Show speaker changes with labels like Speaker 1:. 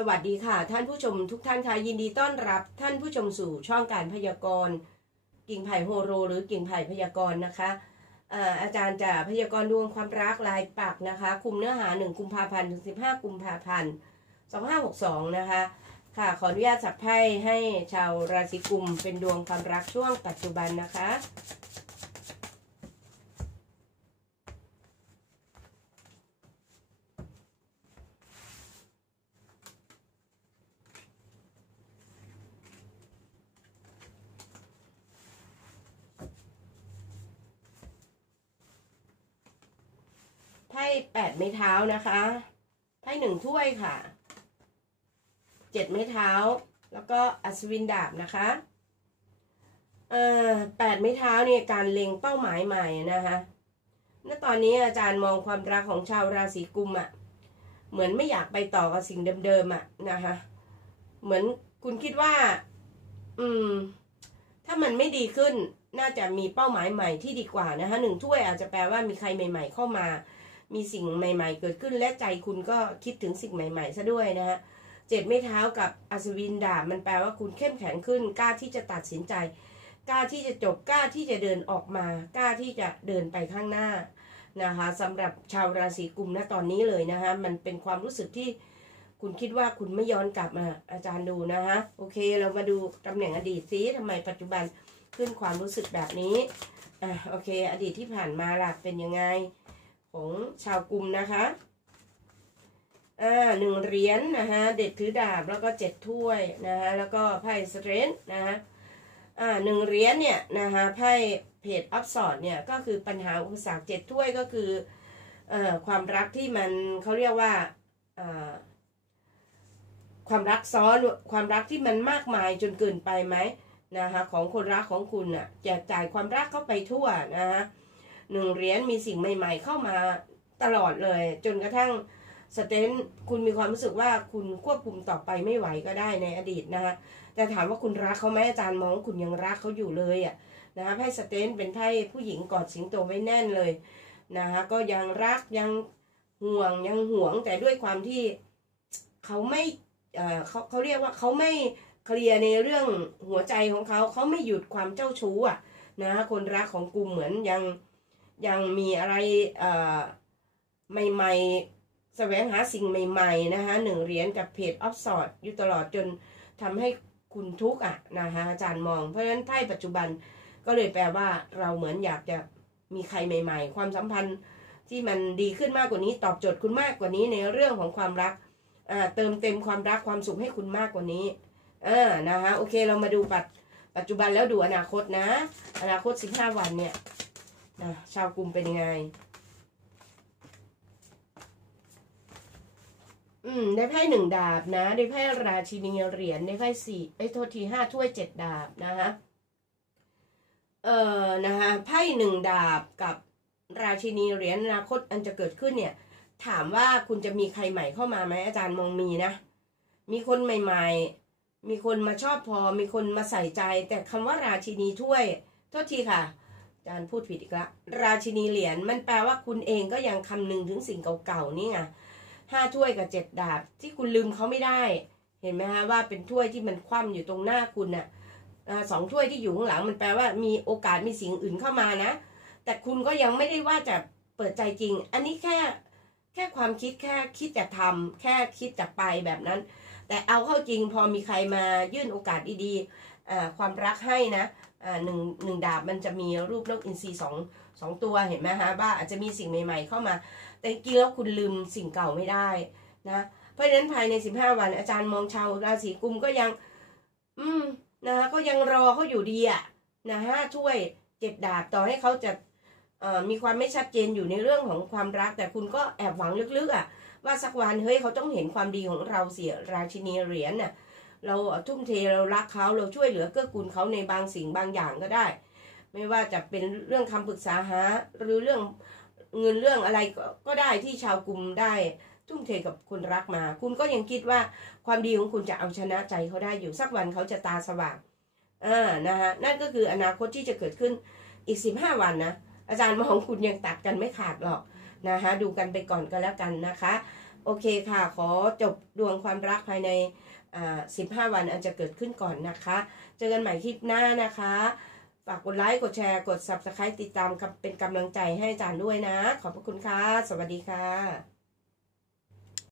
Speaker 1: สวัสดีค่ะ ท่านผู้ชมทุกท่านค่ะยินดีต้อนรับ ท่านผู้ชมสู่ช่องการพยากรณ์ กิ่งไผ่โฮโร หรือกิ่งไผ่พยากรณ์นะคะอาอาจารย์จะพยากรณ์ดวงความรักลายปักนะคะ คุมเนื้อหา 1 กุมภาพันธ์ถึง 15 กุมภาพันธ์ 2562 นะคะ ค่ะขออนุญาตสับไพ่ให้ชาวราศีกุมเป็นดวงความรักช่วงปัจจุบันนะคะ แปดไม้เท้านะคะไพ่หนึ่งถ้วยค่ะเจ็ดไม้เท้า แล้วก็อัศวินดาบนะคะเอ่อแปดไม้เท้าเนี่ยการเล็งเป้าหมายใหม่นะคะณตอนนี้อาจารย์มองความรักของชาวราศีกุมอะ่ะ เหมือนไม่อยากไปต่อกับสิ่งเดิมๆอะ่ะนะคะ เหมือนคุณคิดว่า อืม ถ้ามันไม่ดีขึ้น น่าจะมีเป้าหมายใหม่ที่ดีกว่านะคะหนึ่งถ้วยอาจจะแปลว่ามีใครใหม่ ๆ เข้ามา มีสิ่งใหม่ๆ เกิดขึ้นและใจคุณก็คิดถึงสิ่งใหม่ ๆ ซะด้วยนะฮะเจ็ดไม่เท้ากับอัศวินดาบมันแปลว่าคุณเข้มแข็งขึ้น กล้าที่จะตัดสินใจ กล้าที่จะจบ กล้าที่จะเดินออกมา กล้าที่จะเดินไปข้างหน้านะคะสำหรับชาวราศีกุมณตอนนี้เลยนะคะมันเป็นความรู้สึกที่คุณคิดว่าคุณไม่ย้อนกลับมาอาจารย์ดูนะคะโอเค เรามาดูตำแหน่งอดีตซิทำไมปัจจุบันขึ้นความรู้สึกแบบนี้อะโอเค อดีตที่ผ่านมาล่ะเป็นยังไง ของชาวกลุ่มนะคะ อ่าหนึ่งเหรียญนนะคะเด็ดถือดาบแล้วก็เจ็ดถ้วยนะคะแล้วก็ไพ่สเตรนท์นะคะอ่าหนึ่งเหรียญเนี่ยนะคะไพ่เพจอัพสอดเนี่ยก็คือปัญหาอุปสรรคเจ็ดถ้วยก็คือเอ่อความรักที่มันเขาเรียกว่าเอ่อความรักซ้อนความรักที่มันมากมายจนเกินไปไหมนะคะของคนรักของคุณอะ่ะแจกจ่ายความรักเข้าไปทั่วนะคะ หนึ่งเหรียญมีสิ่งใหม่ ๆ เข้ามาตลอดเลย จนกระทั่งสเตนคุณมีความรู้สึกว่าคุณควบคุมต่อไปไม่ไหวก็ได้ในอดีตนะคะแต่ถามว่าคุณรักเขาไหมอาจารย์มองคุณยังรักเขาอยู่เลยอะ่ะนะคะไพ่สเตนเป็นไพ่ผู้หญิงกอดสิงโตไว้แน่นเลยนะคะก็ยังรักยังห่วงยังห่วงแต่ด้วยความที่เขาไม่เออเขาเขาเรียกว่าเขาไม่เคลียร์ในเรื่องหัวใจของเขาเขาไม่หยุดความเจ้าชู้อะนะคนรักของกูเหมือนยัง ยังมีอะไรใหม่ๆแสวงหาสิ่งใหม่ๆนะคะหนึ่งเหรียญกับเพจออฟสอดอยู่ตลอดจนทำให้คุณทุกข์อะนะคะอาจารย์มอง เพราะฉะนั้นไพ่ปัจจุบันก็เลยแปลว่าเราเหมือนอยากจะมีใครใหม่ ๆ ความสัมพันธ์ที่มันดีขึ้นมากกว่านี้ ตอบโจทย์คุณมากกว่านี้ในเรื่องของความรักเติมเต็มความรักความสุขให้คุณมากกว่านี้เออนะคะโอเคเรามาดูปัจปัจจุบันแล้วดูอนาคตนะ อนาคต 15 วันเนี่ย นะชาวกลุ่มเป็นยังไง อืม ได้ไพ่หนึ่งดาบนะ ได้ไพ่ราชินีเหรียญได้ไพ่สี่ไอ้โทษทีห้าถ้วยเจ็ดดาบนะคะเอ่อนะคะไพ่หนึ่งดาบกับราชินีเหรียญอนาคตอันจะเกิดขึ้นเนี่ย ถามว่าคุณจะมีใครใหม่เข้ามาไหมอาจารย์มองมีนะ มีคนใหม่ๆ มีคนมาชอบพอ มีคนมาใส่ใจ แต่คำว่าราชินีถ้วยโทษทีค่ะ จารย์พูดผิดอีกละ ราชินีเหรียญมันแปลว่าคุณเองก็ยังคำนึงถึงสิ่งเก่าๆนี่ไงห้าถ้วยกับเจ็ดดาบ ที่คุณลืมเขาไม่ได้ เห็นไหมฮะว่าเป็นถ้วยที่มันคว่ำอยู่ตรงหน้าคุณน่ะสองถ้วยที่อยู่ข้างหลังมันแปลว่ามีโอกาสมีสิ่งอื่นเข้ามานะ แต่คุณก็ยังไม่ได้ว่าจะเปิดใจจริง อันนี้แค่แค่ความคิดแค่คิดจะทำแค่คิดจะไปแบบนั้น แต่เอาเข้าจริงพอมีใครมายื่นโอกาสดีๆ ความรักให้นะหนึ่งหนึ่งดาบมันจะมีรูปนกอินทรีสองสองตัวเห็นไหมฮะว่าอาจจะมีสิ่งใหม่ ๆ เข้ามา แต่จริงแล้วคุณลืมสิ่งเก่าไม่ได้นะเพราะฉะนั้นภายในสิบห้าวัน อาจารย์มองชาวราศีกุมก็ยัง อืมนะคะก็ยังรอเขาอยู่ดีอะนะฮะช่วยเจ็ดดาบต่อให้เขาจะมีความไม่ชัดเจนอยู่ในเรื่องของความรัก แต่คุณก็แอบหวังลึกๆอะว่าสักวันเฮ้ยเขาต้องเห็นความดีของเราเสียราชินีเหรียญน่ะ เราทุ่มเทเรารักเขาเราช่วยเหลือเกื้อกูลเขาในบางสิ่งบางอย่างก็ได้ ไม่ว่าจะเป็นเรื่องคำปรึกษาหาหรือเรื่องเงินเรื่องอะไรก็ได้ที่ชาวกลุ่มได้ ทุ่มเทกับคนรักมา คุณก็ยังคิดว่าความดีของคุณจะเอาชนะใจเขาได้อยู่สักวันเขาจะตาสว่างอ่านะฮะนั่นก็คืออนาคตที่จะเกิดขึ้นอีกสิบห้าวันนะอาจารย์มองคุณยังตัดกันไม่ขาดหรอกนะคะดูกันไปก่อนก็แล้วกันนะคะ โอเคค่ะ ขอจบดวงความรักภายใน 15 วันอันจะเกิดขึ้นก่อนนะคะ เจอกันใหม่คลิปหน้านะคะ ฝากกดไลค์กดแชร์กด Subscribe ติดตามเป็นกำลังใจให้อาจารย์ด้วยนะ ขอบพระคุณค่ะ สวัสดีค่ะ